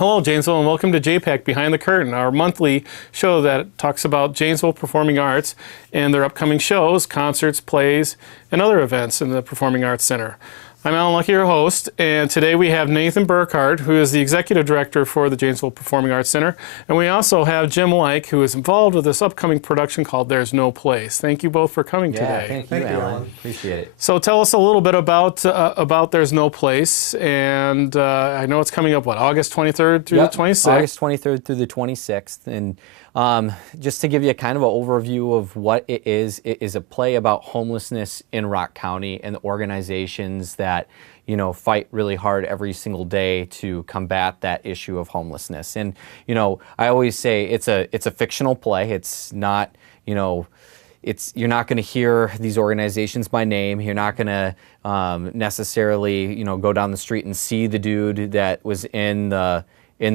Hello, Janesville, and welcome to JPAC Behind the Curtain, our monthly show that talks about Janesville Performing Arts and their upcoming shows, concerts, plays, and other events in the Performing Arts Center. I'm Alan Luckett, your host, and today we have Nathan Burkart, who is the Executive Director for the Janesville Performing Arts Center, and we also have Jim Lyke, who is involved with this upcoming production called There's No Place. Thank you both for coming today. Thank you, Alan. Appreciate it. So tell us a little bit about There's No Place, and I know it's coming up, what, August 23rd through the 26th? August 23rd through the 26th, and just to give you a kind of an overview of what it is a play about homelessness in Rock County and the organizations that, you know, fight really hard every single day to combat that issue of homelessness. And, you know, I always say it's a fictional play. It's not, you know, you're not going to hear these organizations by name. You're not going to necessarily, you know, go down the street and see the dude that was in the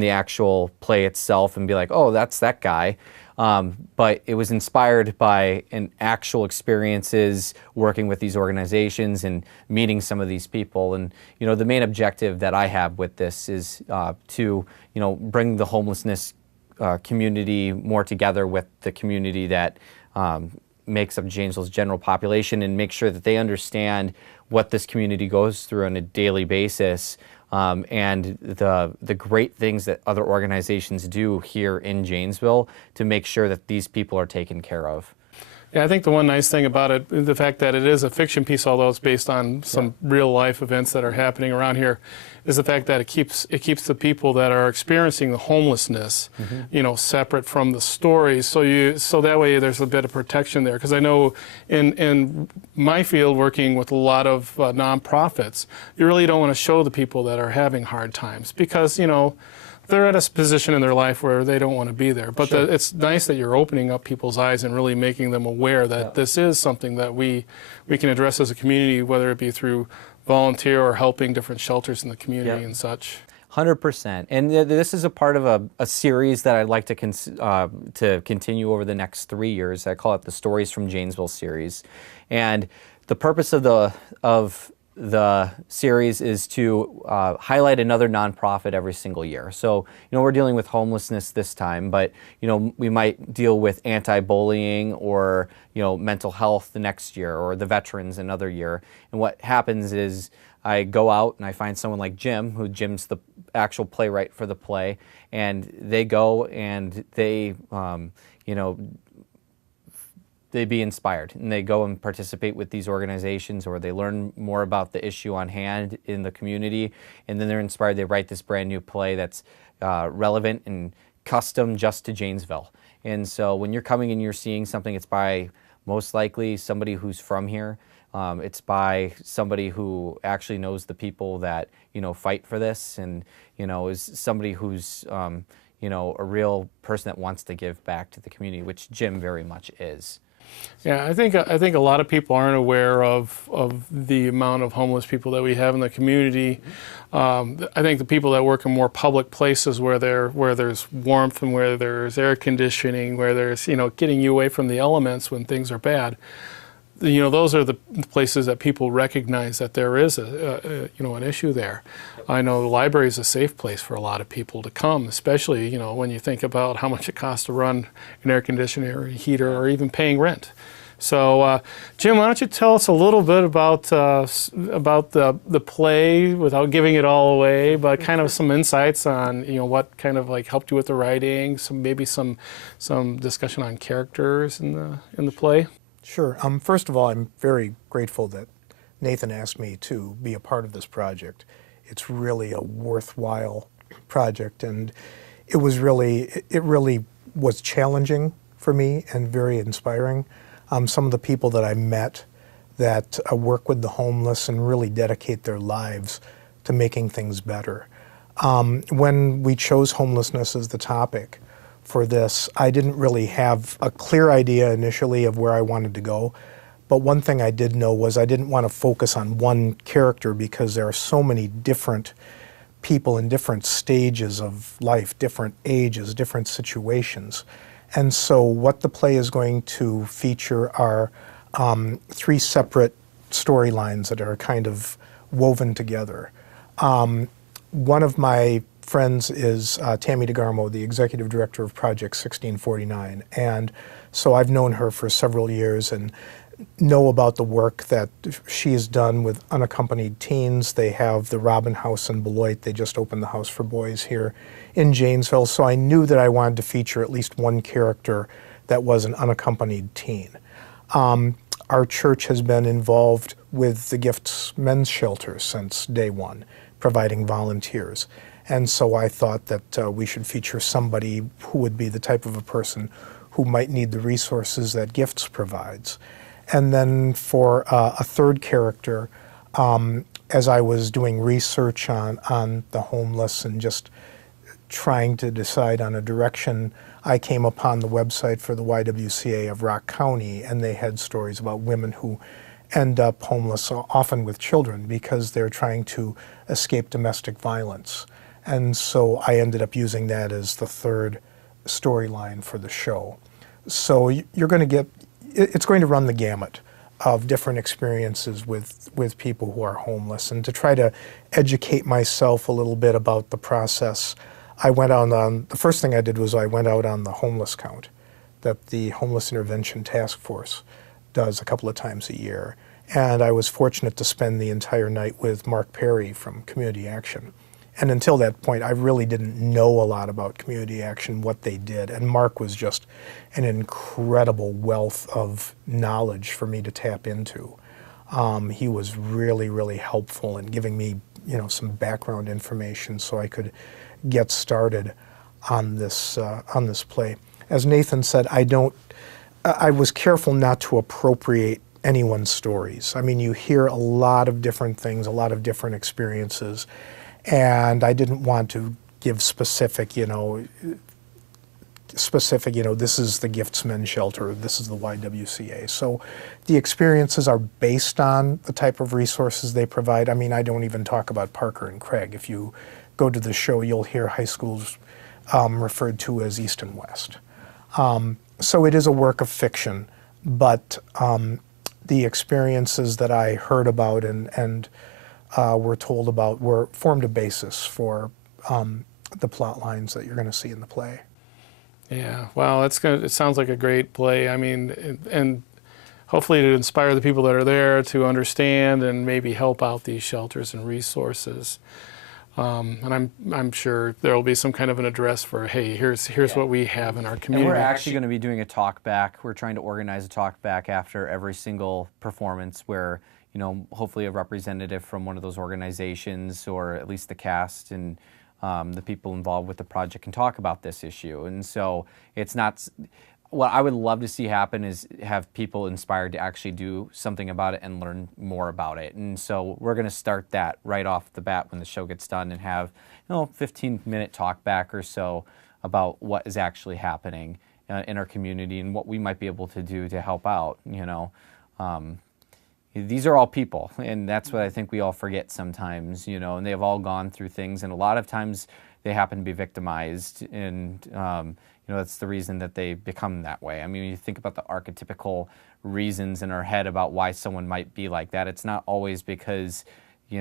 actual play itself and be like, oh, that's that guy. But it was inspired by actual experiences working with these organizations and meeting some of these people. And, you know, the main objective that I have with this is to, you know, bring the homelessness community more together with the community that makes up Janesville's general population, and make sure that they understand what this community goes through on a daily basis. And the great things that other organizations do here in Janesville to make sure that these people are taken care of. Yeah, I think the one nice thing about it, the fact that it is a fiction piece, although it's based on some real life events that are happening around here, is the fact that it keeps the people that are experiencing the homelessness, you know, separate from the stories. So that way there's a bit of protection there. Because I know in my field, working with a lot of nonprofits, you really don't want to show the people that are having hard times because, you know, they're at a position in their life where they don't want to be there. But it's nice that you're opening up people's eyes and really making them aware that this is something that we can address as a community, whether it be through volunteer or helping different shelters in the community and such. 100%. And this is a part of a series that I'd like to continue over the next 3 years. I call it the Stories from Janesville series. And the purpose of the series is to highlight another nonprofit every single year. So, you know, we're dealing with homelessness this time, but, you know, we might deal with anti-bullying or, you know, mental health the next year, or the veterans another year. And what happens is I go out and I find someone like Jim's the actual playwright for the play, and they go and they, you know, they be inspired, and they go and participate with these organizations, or they learn more about the issue on hand in the community, and then they're inspired. They write this brand new play that's relevant and custom just to Janesville. And so when you're coming and you're seeing something, it's by most likely somebody who's from here. It's by somebody who actually knows the people that, you know, fight for this, and, you know, is somebody who's you know, a real person that wants to give back to the community, which Jim very much is. Yeah, I think a lot of people aren't aware of the amount of homeless people that we have in the community. I think the people that work in more public places where there's warmth and where there's air conditioning, where there's, you know, getting you away from the elements when things are bad, you know, those are the places that people recognize that there is you know, an issue there. I know the library is a safe place for a lot of people to come, especially, you know, when you think about how much it costs to run an air conditioner or a heater or even paying rent. So, Jim, why don't you tell us a little bit about the play without giving it all away, but kind of some insights on, you know, what kind of like helped you with the writing, maybe some discussion on characters in the play. Sure. First of all, I'm very grateful that Nathan asked me to be a part of this project. It's really a worthwhile project, and it really was challenging for me and very inspiring. Some of the people that I met that work with the homeless and really dedicate their lives to making things better. When we chose homelessness as the topic for this, I didn't really have a clear idea initially of where I wanted to go. But one thing I did know was I didn't want to focus on one character, because there are so many different people in different stages of life, different ages, different situations. And so what the play is going to feature are 3 separate storylines that are kind of woven together. One of my friends is Tammy DeGarmo, the executive director of Project 1649. And so I've known her for several years and know about the work that she has done with unaccompanied teens. They have the Robin House in Beloit. They just opened the House for Boys here in Janesville. So I knew that I wanted to feature at least one character that was an unaccompanied teen. Our church has been involved with the Gifts Men's Shelter since day one, providing volunteers. And so I thought that we should feature somebody who would be the type of a person who might need the resources that Gifts provides. And then for a third character, as I was doing research on the homeless and just trying to decide on a direction, I came upon the website for the YWCA of Rock County, and they had stories about women who end up homeless, often with children, because they're trying to escape domestic violence. And so I ended up using that as the third storyline for the show. So you're going to get, it's going to run the gamut of different experiences with people who are homeless. And to try to educate myself a little bit about the process, I went out on, the first thing I did was I went out on the homeless count that the Homeless Intervention Task Force does a couple of times a year. And I was fortunate to spend the entire night with Mark Perry from Community Action. And until that point, I really didn't know a lot about Community Action, what they did. And Mark was just an incredible wealth of knowledge for me to tap into. He was really, really helpful in giving me, some background information so I could get started on this play. As Nathan said, I was careful not to appropriate anyone's stories. I mean, you hear a lot of different things, a lot of different experiences, and I didn't want to give specific, this is the Gifts Men's Shelter, this is the YWCA. So the experiences are based on the type of resources they provide. I mean, I don't even talk about Parker and Craig. If you go to the show, you'll hear high schools referred to as East and West. So it is a work of fiction, but the experiences that I heard about and were told about formed a basis for the plot lines that you're going to see in the play. Yeah, well, it sounds like a great play. I mean, and hopefully to inspire the people that are there to understand and maybe help out these shelters and resources. And I'm sure there will be some kind of an address for, hey, here's what we have in our community. And we're actually going to be doing a talk back. We're trying to organize a talk back after every single performance where, hopefully a representative from one of those organizations or at least the cast and the people involved with the project can talk about this issue. And so it's not, what I would love to see happen is have people inspired to actually do something about it and learn more about it. And so we're going to start that right off the bat when the show gets done and have, 15-minute talk back or so about what is actually happening in our community and what we might be able to do to help out, These are all people, and that's what I think we all forget sometimes, and they've all gone through things, and a lot of times they happen to be victimized, and that's the reason that they become that way. I mean, when you think about the archetypical reasons in our head about why someone might be like that, it's not always because, they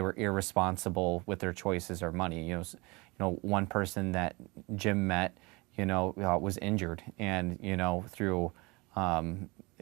were irresponsible with their choices or money. One person that Jim met, was injured, and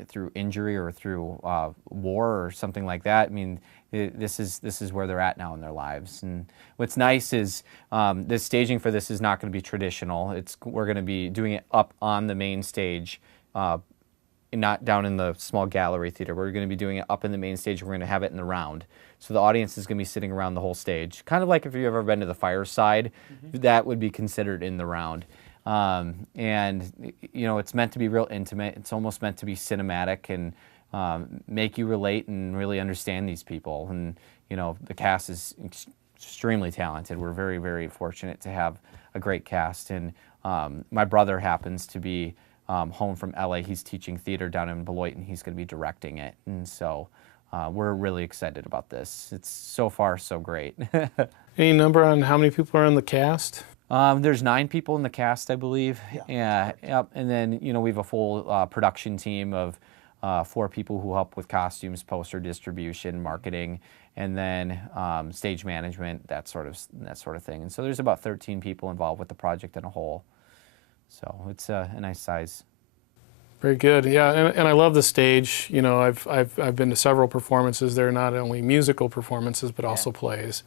through injury or through war or something like that. I mean, this is where they're at now in their lives. And what's nice is the staging for this is not going to be traditional. We're going to be doing it up on the main stage, not down in the small gallery theater. We're going to be doing it up in the main stage. We're going to have it in the round. So the audience is going to be sitting around the whole stage. Kind of like if you've ever been to the fireside, that would be considered in the round. And it's meant to be real intimate. It's almost meant to be cinematic and make you relate and really understand these people. And the cast is extremely talented. We're very, very fortunate to have a great cast. And my brother happens to be home from LA. He's teaching theater down in Beloit, and he's going to be directing it. And so we're really excited about this. It's so far so great. Any number on how many people are in the cast? There's 9 people in the cast, I believe. Yeah. Yep. And then, we have a full production team of 4 people who help with costumes, poster distribution, marketing, and then stage management, that sort of thing. And so there's about 13 people involved with the project in a whole. So it's a nice size. Very good. Yeah, and I love the stage. You know, I've been to several performances. They're not only musical performances but also plays.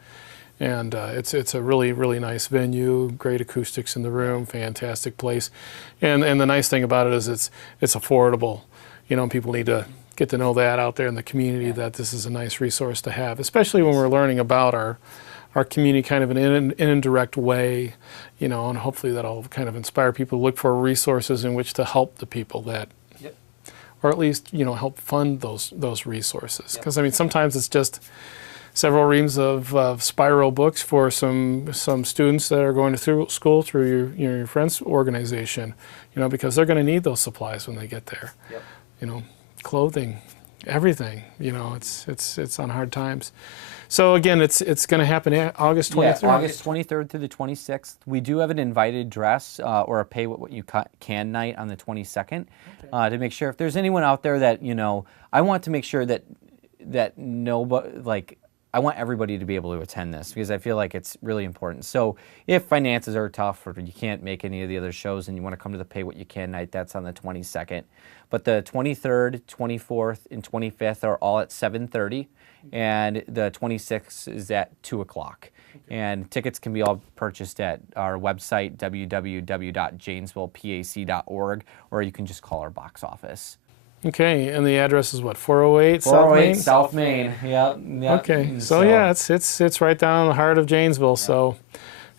And it's a really, really nice venue, great acoustics in the room, fantastic place. And the nice thing about it is it's affordable. You know, people need to get to know that out there in the community, that this is a nice resource to have, especially when we're learning about our community kind of in an indirect way, you know, and hopefully that'll kind of inspire people to look for resources in which to help the people that, or at least, you know, help fund those resources. Because I mean, sometimes it's just several reams of spiral books for some students that are going to school through your friend's organization, you know, because they're going to need those supplies when they get there. You know, clothing, everything. You know, it's on hard times. So again, it's going to happen August 23rd. Yeah, August 23rd through the 26th. We do have an invited dress or a pay what you can night on the 22nd to make sure if there's anyone out there that, you know, I want to make sure that nobody, like, I want everybody to be able to attend this because I feel like it's really important. So if finances are tough or you can't make any of the other shows and you want to come to the Pay What You Can night, that's on the 22nd. But the 23rd, 24th, and 25th are all at 7:30, and the 26th is at 2 o'clock. And tickets can be all purchased at our website, www.janesvillepac.org, or you can just call our box office. Okay, and the address is what, 408 South Main? Yep. Okay, so yeah, it's right down in the heart of Janesville. So,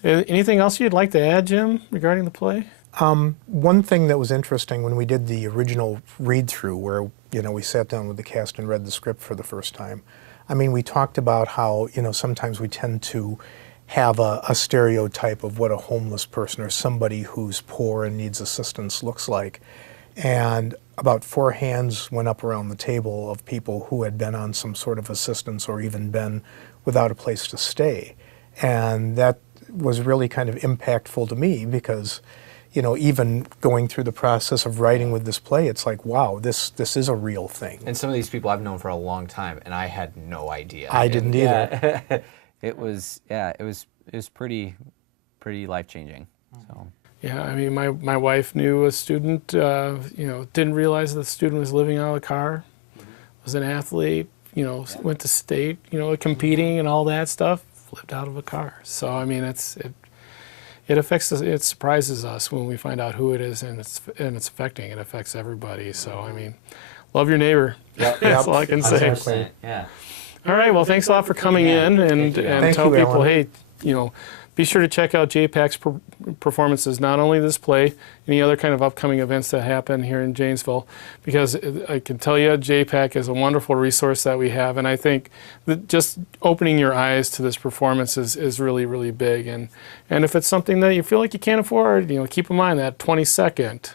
anything else you'd like to add, Jim, regarding the play? One thing that was interesting when we did the original read-through, where, you know, we sat down with the cast and read the script for the first time. I mean, we talked about how, you know, sometimes we tend to have a stereotype of what a homeless person or somebody who's poor and needs assistance looks like. And about 4 hands went up around the table of people who had been on some sort of assistance or even been without a place to stay. And that was really kind of impactful to me because, you know, even going through the process of writing with this play, it's like, wow, this is a real thing. And some of these people I've known for a long time, and I had no idea. I didn't either. Yeah. It was pretty life-changing. So. Yeah, I mean, my wife knew a student, you know, didn't realize that the student was living out of the car, was an athlete, you know, went to state, you know, competing and all that stuff, lived out of a car. So, I mean, it affects us, it surprises us when we find out who it is and it's affecting. It affects everybody. So, I mean, love your neighbor. That's all I can say. Exactly. Yeah. All right, well, thanks a lot for coming in and tell people, Alan. hey, you know, be sure to check out JPAC's performances, not only this play, any other kind of upcoming events that happen here in Janesville, because I can tell you JPAC is a wonderful resource that we have, and I think that just opening your eyes to this performance is really, really big. And if it's something that you feel like you can't afford, you know, keep in mind that 22nd,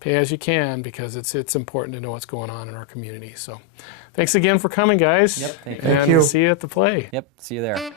pay as you can, because it's important to know what's going on in our community. So thanks again for coming, guys. Yep, thank you. And Thank you. see you at the play. Yep, see you there.